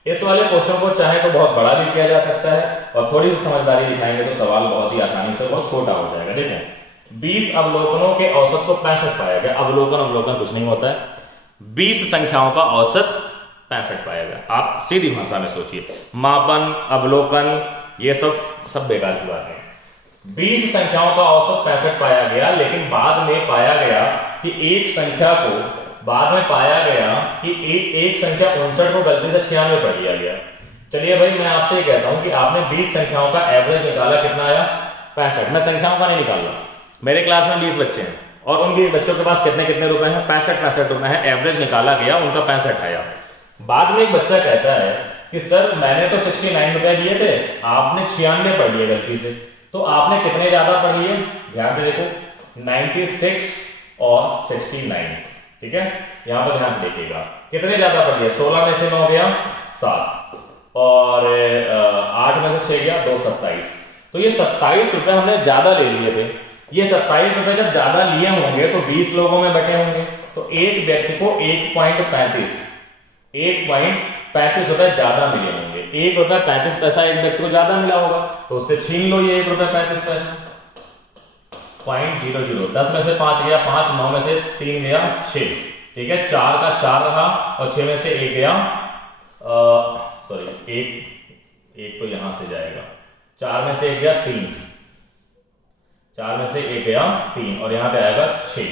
इस वाले क्वेश्चन को चाहे तो बहुत बड़ा भी किया जा सकता है, और थोड़ी सी समझदारी दिखाएंगे तो सवाल बहुत ही आसानी से बहुत छोटा हो जाएगा। देखें, 20 अवलोकनों के औसत को 65 पाया गया। अवलोकन कुछ नहीं होता है, 20 संख्याओं का औसत 65 पाया गया। आप सीधी भाषा में सोचिए, मापन, अवलोकन, ये सब बेकार की बात है। 20 संख्याओं का औसत 65 पाया गया, लेकिन बाद में पाया गया कि एक संख्या को 59 को गलती से 96 पढ़ लिया गया। चलिए भाई, मैं आपसे कहता हूं कि आपने 20 संख्याओं का एवरेज निकाला, कितना आया? 65। मैं संख्याओं का नहीं निकाल रहा, मेरे क्लास में 20 बच्चे हैं और उन 20 बच्चों के पास कितने रुपए हैं? 65 रुपए हैं। एवरेज निकाला गया, उनका 65 आया। बाद में एक बच्चा कहता है कि सर मैंने तो 69 रुपए दिए थे, आपने 96 पढ़ लिए गलती से, तो आपने कितने ज्यादा पढ़ लिए? ध्यान से देखो, 96 और 69। ठीक है, यहां पर ध्यान से देखिएगा, कितने ज्यादा पढ़ लिए? 16 में से 9 गया 7, और 8 में से 6 गया 2, 27। तो ये 27 रुपए हमने ज्यादा ले लिए थे। ये 27 रुपए जब ज्यादा लिए होंगे तो 20 लोगों में बटे होंगे, तो एक व्यक्ति को 1.35 रुपए ज्यादा मिले होंगे। 1 रुपए 35 पैसा एक व्यक्ति को ज्यादा मिला होगा, तो उससे छीन लो ये 1 रुपए 35 पैसा। 0.00, 10 में से 5 गया 5, 9 में से 3 गया 6। ठीक है, 4 का 4 रहा और 6 में से 1 गया, सॉरी एक तो यहां से जाएगा, 4 में से 1 गया 3, 4 में से 1 गया 3, और यहां पे आएगा 6।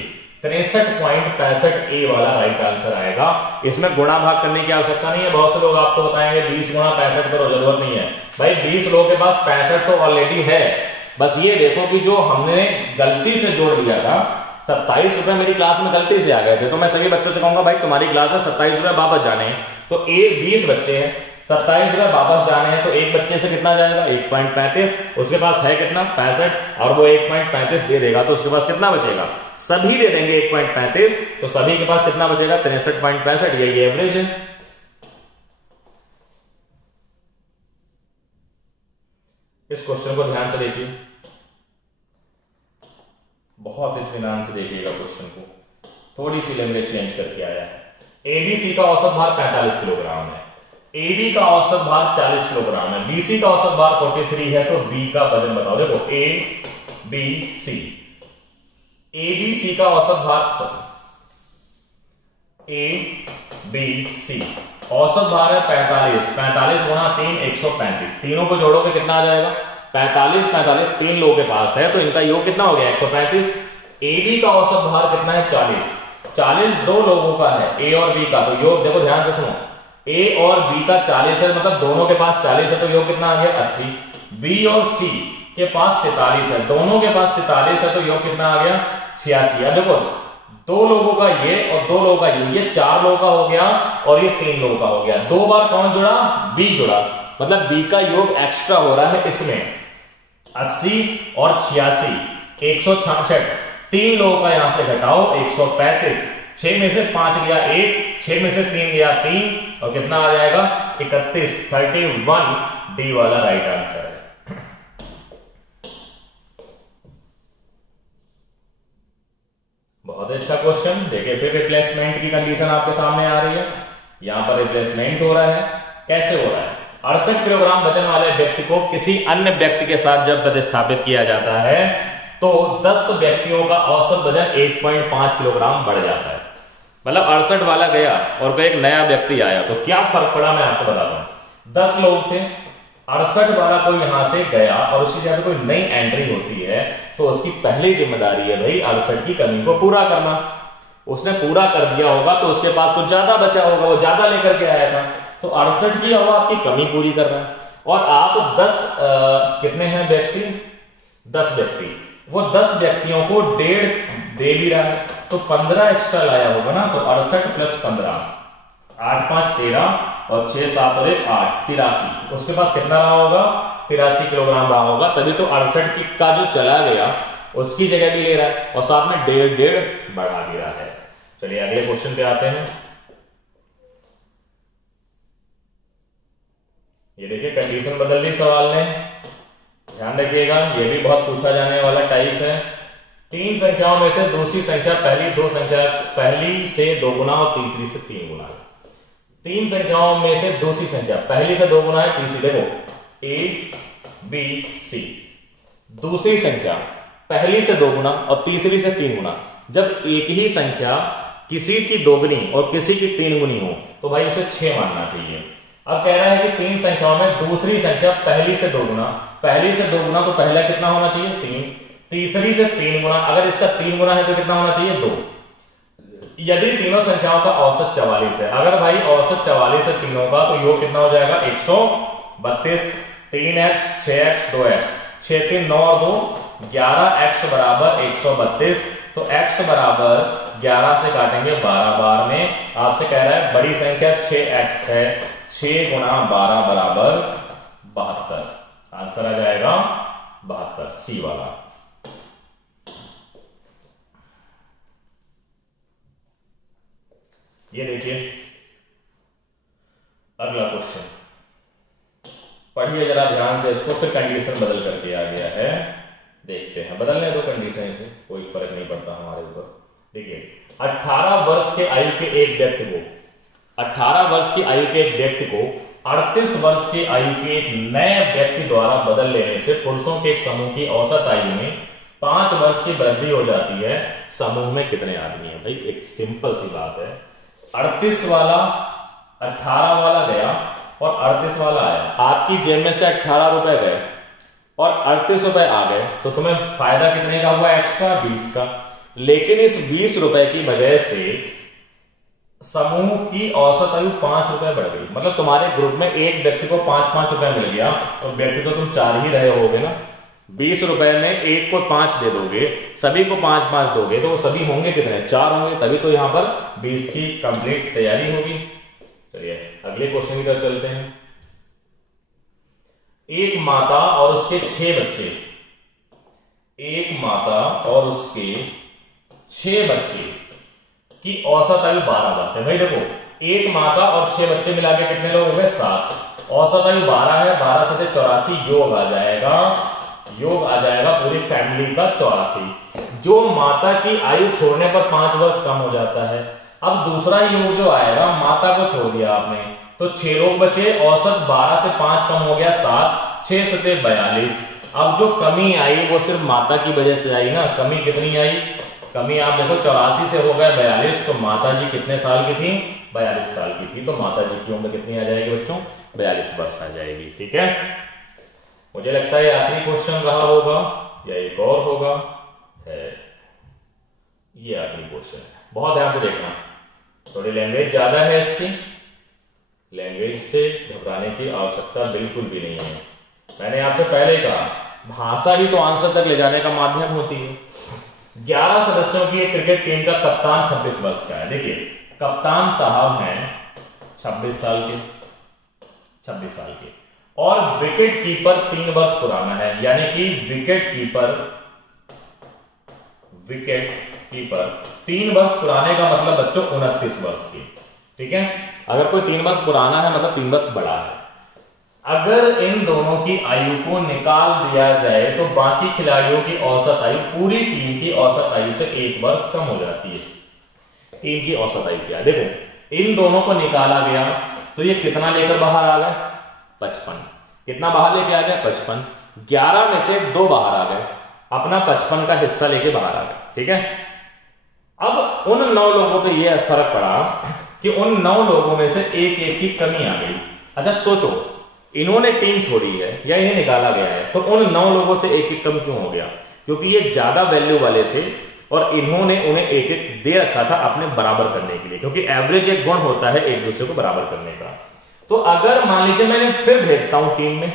63.65 ए वाला राइट आंसर आएगा। इसमें गुणा भाग करने की आवश्यकता नहीं है। बहुत से लोग आपको बताएंगे 20 गुणा 65 करो, जरूरत नहीं है भाई। 20 लोगों के पास 65 तो ऑलरेडी है, बस ये देखो कि जो हमने गलती से जोड़ दिया था, 27 रुपए मेरी क्लास में गलती से आ गए थे, तो मैं सभी बच्चों से कहूंगा भाई तुम्हारी क्लास है, 27 रुपए वापस जाने हैं। तो 20 बच्चे हैं, 27 रुपए वापस जाने हैं, तो एक बच्चे से कितना जाएगा? 1.35। उसके पास है कितना? 65, और वो 1.35 दे देगा, तो उसके पास कितना बचेगा? सभी दे देंगे 1.35, तो सभी के पास कितना बचेगा? 63.65। ये एवरेज है। इस क्वेश्चन को ध्यान से देखिए, बहुत इत्मीनान से देखिएगा क्वेश्चन को, थोड़ी सी लैंग्वेज चेंज करके आया है। एबीसी का औसत भार 45 किलोग्राम है, AB का औसत भार 40 किलोग्राम है, BC का औसत भार 43 है, तो B का वजन बताओ। देखो ABC, ABC का औसत भार, ABC औसत भार है 45, 45 गुणा 3 135। तीनों को जोड़ोगे कितना आ जाएगा? 45 45 3 लोगों के पास है, तो इनका योग कितना हो गया? 135। AB का औसत भार कितना है? 40 2 लोगों का है, A और B का, तो योग देखो ध्यान से सुनो, A और B का 40 है, मतलब दोनों के पास 40 है, तो योग कितना आ गया? 80। B और C के पास 43 है, दोनों के पास 43 है, तो योग कितना आ गया? 86। अब देखो 2 लोगों का ये और 2 लोगों का ये 4 लोगों का हो गया, और ये 3 लोगों का हो गया। 2 बार कौन जुड़ा? B जुड़ा, मतलब B का योग एक्स्ट्रा हो रहा है इसमें। 80 और 86 166, 3 लोगों का यहां से घटाओ 135, 6 में से 5 गया 1, 6 में से 3 गया 3, और कितना आ जाएगा? 31, 31। डी वाला राइट आंसर है। बहुत अच्छा क्वेश्चन। देखिए फिर रिप्लेसमेंट की कंडीशन आपके सामने आ रही है। यहां पर रिप्लेसमेंट हो रहा है, कैसे हो रहा है? 68 किलोग्राम वजन वाले व्यक्ति को किसी अन्य व्यक्ति के साथ जब प्रतिस्थापित किया जाता है, तो 10 व्यक्तियों का औसत वजन 1.5 किलोग्राम बढ़ जाता है। मतलब 68 वाला गया और कोई एक नया व्यक्ति आया, तो क्या फर्क पड़ा मैं आपको बताता हूं। 10 लोग थे, 68 वाला कोई यहां से गया और उसकी जगह कोई नई एंट्री होती है, तो उसकी पहली जिम्मेदारी है भाई 68 की कमी को पूरा करना। उसने पूरा कर दिया होगा तो उसके पास कुछ ज्यादा बचा होगा, वो ज्यादा लेकर के आया था, तो 68 की अब आपकी कमी पूरी कर रहा है। और आप 10 कितने हैं व्यक्ति? 10 व्यक्ति, वो 10 व्यक्तियों को 1.5 दे भी रहा है, तो 15 एक्स्ट्रा लाया होगा ना, तो 68 प्लस 15, 8 5 13 और 6 7 और 1 8, 83। उसके पास कितना रहा होगा? 83 किलोग्राम रहा होगा, तभी तो 68 का जो चला गया उसकी जगह भी ले रहा है, और साथ में 1.5 बढ़ा भी रहा है। चलिए अगले क्वेश्चन पे आते हैं। ये देखिए कंडीशन बदल दी सवाल ने, ध्यान रखिएगा, ये भी बहुत पूछा जाने वाला टाइप है। तीन संख्याओं में से दूसरी संख्या पहली से 2 गुना और तीसरी से 3 गुना है। तीन संख्याओं में से दूसरी संख्या पहली से 2 गुना है, तीसरी देखो A B C, दूसरी संख्या पहली से 2 गुना और तीसरी से 3 गुना। जब एक ही संख्या किसी की 2 गुनी और किसी की 3 गुनी हो तो भाई उसे 6 मानना चाहिए। अब कह रहा है कि तीन संख्याओं में दूसरी संख्या पहली से 2 गुना, पहली से 2 गुना तो पहला कितना होना चाहिए 3, तीसरी से 3 गुना, अगर इसका 3 गुना है तो कितना होना चाहिए 2। यदि तीनों संख्याओं का औसत 44 है, अगर भाई औसत 44 है तीनों का, तो योग कितना हो जाएगा 132, 3x 6x 2x, 6 3 9 और 2 11x बराबर 132। तो x बराबर 11 से काटेंगे 12 बार में। आपसे कह रहा है बड़ी संख्या 6x है, 6 गुना 12 बराबर 72। आंसर आ जाएगा 72, सी वाला। ये देखिए अगला क्वेश्चन, पढ़िए जरा ध्यान से इसको, फिर कंडीशन बदल करके आ गया है, देखते हैं। बदलने दो कंडीशन से, कोई फर्क नहीं पड़ता हमारे ऊपर। देखिए 18 वर्ष के आयु के एक व्यक्ति को 18 वर्ष की आयु के एक व्यक्ति को 38 वर्ष की आयु के एक नए व्यक्ति द्वारा बदल लेने से पुरुषों के एक समूह की औसत आयु में 5 वर्ष की वृद्धि हो जाती है। समूह में कितने आदमी है? भाई एक सिंपल सी बात है, 38 वाला 18 वाला गया और 38 वाला आया, आपकी जेब में से 18 रुपए गए और 38 रुपए आ गए, तो तुम्हें फायदा कितने का हुआ? x का 20 का। लेकिन इस 20 रुपए की वजह से समूह की औसत आयु 5 रुपए बढ़ गई। मतलब तुम्हारे ग्रुप में एक व्यक्ति को 5-5 रुपए मिल गया, तो व्यक्ति तो तुम 4 ही रहे होगे ना। 20 रुपए में एक को 5 दे दोगे, सभी को 5-5 दोगे, तो वो सभी होंगे कितने? 4 होंगे, तभी तो यहां पर 20 की कंप्लीट तैयारी होगी। चलिए अगले क्वेश्चन की तरफ चलते हैं। एक माता और उसके 6 बच्चे, एक माता और उसके 6 बच्चे की औसत आयु 12 वर्ष है। भाई देखो एक माता और 6 बच्चे मिला के कितने लोग हो गए? 7। औसत आयु 12 है, 12 से 84, योग आ जाएगा, योग आ जाएगा पूरी फैमिली का 84। जो माता की आयु छोड़ने पर 5 वर्ष कम हो जाता है। अब दूसरा योग जो आएगा, माता को छोड़ दिया आपने तो 6 लोग बचे, औसत 12 से 5 कम हो गया 7, 6 7 42। अब जो कमी आई वो सिर्फ माता की वजह से आई ना। कमी कितनी आई? कमी आप देखो 84 से हो गया 42, तो माता जी कितने साल की थी? 42 साल की थी। तो माता जी की उम्र कितनी आ जाएगी बच्चों? 42 वर्ष आ जाएगी। ठीक है, मुझे लगता है आखिरी क्वेश्चन रहा होगा या एक और होगा, है ये आखिरी क्वेश्चन है। बहुत ध्यान से देखना, थोड़ी लैंग्वेज ज्यादा है इसकी, लैंग्वेज से घबराने की आवश्यकता बिल्कुल भी नहीं है। मैंने आपसे पहले कहा भाषा ही तो आंसर तक ले जाने का माध्यम होती है। 11 सदस्यों की एक क्रिकेट टीम का कप्तान 26 वर्ष का है। देखिए कप्तान साहब हैं 26 साल के, 26 साल के, और विकेट कीपर 3 वर्ष पुराना है, यानी कि विकेट कीपर 3 वर्ष पुराने का मतलब बच्चों 29 वर्ष की। ठीक है, अगर कोई 3 वर्ष पुराना है मतलब 3 वर्ष बड़ा है। अगर इन दोनों की आयु को निकाल दिया जाए तो बाकी खिलाड़ियों की औसत आयु पूरी टीम की औसत आयु से 1 वर्ष कम हो जाती है। टीम की औसत आयु क्या है? देखो इन दोनों को निकाला गया तो ये कितना लेकर बाहर आ गए? 55। कितना बाहर लेके आ गया? 55। 11 में से 2 बाहर आ गए, अपना 55 का हिस्सा लेके बाहर आ गए। ठीक है, अब उन 9 लोगों पे ये फर्क पड़ा कि उन 9 लोगों में से एक की कमी आ गई। अच्छा सोचो, इन्होंने टीम छोड़ी है या इन्हें निकाला गया है, तो उन 9 लोगों से एक कम क्यों हो गया? क्योंकि ये ज्यादा वैल्यू वाले थे और इन्होंने उन्हें एक दे रखा था अपने बराबर करने के लिए, क्योंकि एवरेज एक गुण होता है एक दूसरे को बराबर करने का। तो अगर मान लीजिए मैंने फिर भेजता हूं टीम में,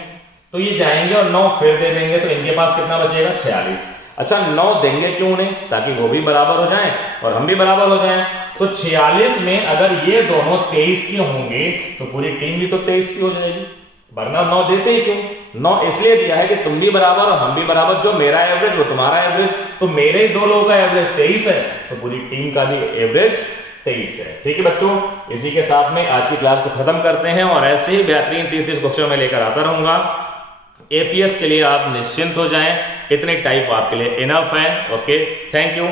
तो ये जाएंगे और 9 फिर दे देंगे, तो इनके पास कितना बचेगा? 46। अच्छा 9 देंगे क्यों उन्हें? ताकि वो भी बराबर हो जाएं और हम भी बराबर हो जाएं। तो 46 में अगर ये दोनों 23 के होंगे तो पूरी टीम भी तो 23 की हो जाएगी। वरना 9 देते ही क्यों? 9 इसलिए दिया है कि तुम भी बराबर और हम भी बराबर, जो मेरा एवरेज वो तुम्हारा एवरेज, तो मेरे 2 लोगों का एवरेज 23 है, तो पूरी टीम का भी एवरेज 23 है। ठीक है बच्चों, इसी के साथ में आज की क्लास को खत्म करते हैं और ऐसे ही बेहतरीन 30 क्वेश्चन में लेकर आता रहूंगा। एपीएस के लिए आप निश्चिंत हो जाएं, इतने टाइप आपके लिए इनफ है। Okay, thank you.